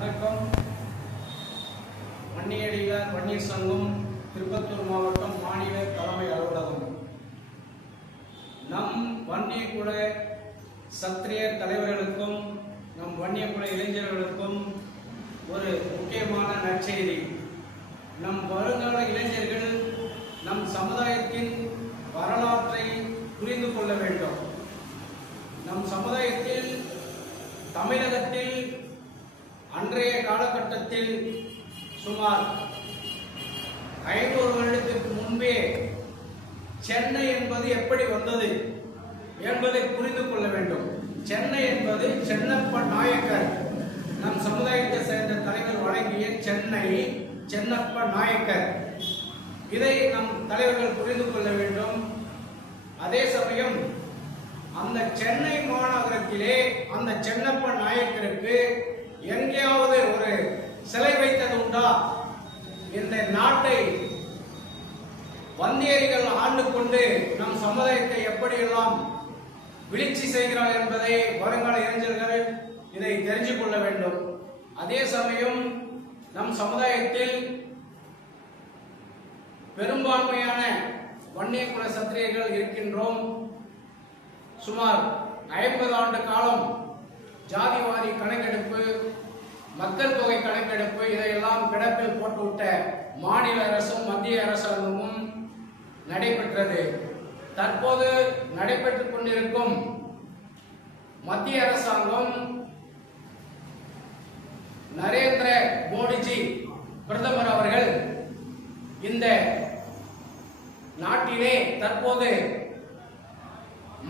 வணக்கம். வன்னியடிகளார் வன்னியர் சங்கம் திருப்பத்தூர் மாவட்டம் மாநில தலைமை அலுவலகம். நம் வன்னியகுல சத்திரியர் தலைவர்களுக்கும் நம் வன்னியகுல இளைஞர்களுக்கும் ஒரு முக்கியமான நற்செய்தி. நம் வருங்கால இளைஞர்கள் நம் சமுதாயத்தின் வரலாற்றை புரிந்து கொள்ள வேண்டும். நம் சமுதாயத்தில் தமிழகத்தில் அன்றைய காலகட்டத்தில் சுமார் 500 வருடத்திற்கு முன்பே சென்னை என்பது எப்படி வந்தது என்பதை புரிந்து கொள்ள வேண்டும். சென்னை என்பது சென்னப்ப நாயக்கர், நம் சமுதாயத்தை சேர்ந்த தலைவர் வழங்கிய சென்னை சென்னப்ப நாயக்கர். இதை நம் தலைவர்கள் புரிந்து கொள்ள வேண்டும். அதே சமயம் அந்த சென்னை மாநகரத்திலே அந்த சென்னப்ப நாயக்கருக்கு எங்கேயாவது ஒரு சிலை வைத்தது உண்டா? இந்த நாட்டை வந்தேரிகள் ஆண்டு கொண்டு நம் சமுதாயத்தை எப்படியெல்லாம் வீழ்ச்சி செய்கிறார் என்பதை வருங்கால இளைஞர்கள் இதை தெரிந்து கொள்ள வேண்டும். அதே சமயம் நம் சமுதாயத்தில் பெரும்பான்மையான வன்னியகுல சத்திரியர்கள் இருக்கின்றோம். சுமார் 50 ஆண்டு காலம் ஜாதிவாரி கணக்கெடுப்பு, மக்கள் தொகை கணக்கெடுப்பு இதையெல்லாம் கிடப்பில் போட்டுவிட்ட மாநில அரசும் மத்திய அரசாங்கமும் நடைபெற்றது. தற்போது நடைபெற்றுக் கொண்டிருக்கும் மத்திய அரசாங்கம் நரேந்திர மோடிஜி பிரதமர் அவர்கள் இந்த நாட்டிலே தற்போது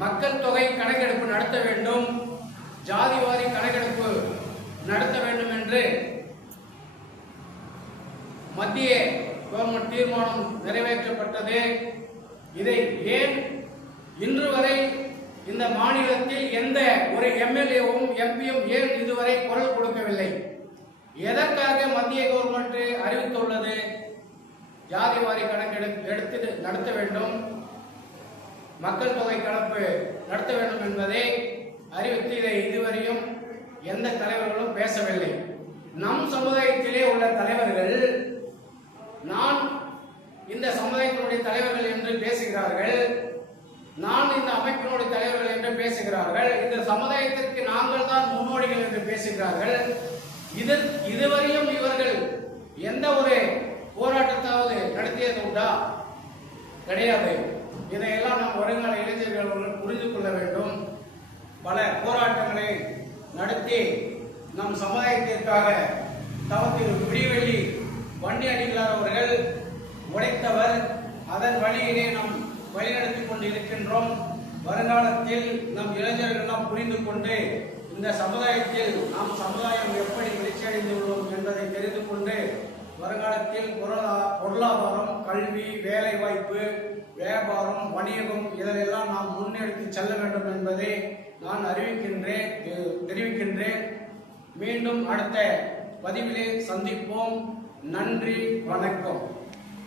மக்கள் தொகை கணக்கெடுப்பு நடத்த வேண்டும், ஜாதிவாரி கணக்கெடுப்பு நடத்த வேண்டும் என்று மத்திய கவர்மெண்ட் தீர்மானம் நிறைவேற்றப்பட்டது. இதை ஏன் இன்று வரை இந்த மாநிலத்தில் எந்த ஒரு எம்எல்ஏவும் எம்பியும் ஏன் இதுவரை குரல் கொடுக்கவில்லை? எதற்காக மத்திய கவர்மெண்ட் அறிவித்துள்ளது ஜாதிவாரி கணக்கெடுப்பு நடத்த வேண்டும், மக்கள் தொகை கணக்கு நடத்த வேண்டும் என்பதை அறிவித்து இதை இதுவரையும் எந்த தலைவர்களும் பேசவில்லை. நம் சமுதாயத்திலே உள்ள தலைவர்கள் நான் இந்த சமுதாயத்தினுடைய தலைவர்கள் என்று பேசுகிறார்கள், நான் இந்த அமைப்பினுடைய தலைவர்கள் என்று பேசுகிறார்கள், இந்த சமுதாயத்திற்கு நாங்கள் தான் முன்னோடிகள் என்று பேசுகிறார்கள். இதுவரையும் இவர்கள் எந்த ஒரு போராட்டத்தாவது நடத்தியது உண்டா? கிடையாது. இதையெல்லாம் நாம் வருங்கால இளைஞர்கள் புரிந்து கொள்ள வேண்டும். பல போராட்டங்களை நடத்தி நம் சமுதாயத்திற்காக தவத்திரு விடிவெள்ளி வன்னியடிகளார் அவர்கள் உழைத்தவர். அதன் வழியிலே நாம் வழிநடத்திக் கொண்டு இருக்கின்றோம். வருங்காலத்தில் நம் இளைஞர்கள் எல்லாம் புரிந்து கொண்டு இந்த சமுதாயத்தில் நாம் சமுதாயம் எப்படி வீழ்ச்சியடைந்துள்ளோம் என்பதை தெரிந்து கொண்டு வருங்காலத்தில் பொருளாதாரம், கல்வி, வேலை வாய்ப்பு, வியாபாரம், வணிகம் இதிலெல்லாம் நாம் முன்னெடுத்து செல்ல வேண்டும் என்பதை நான் தெரிவிக்கின்றேன். மீண்டும் அடுத்த பதிவிலே சந்திப்போம். நன்றி, வணக்கம்.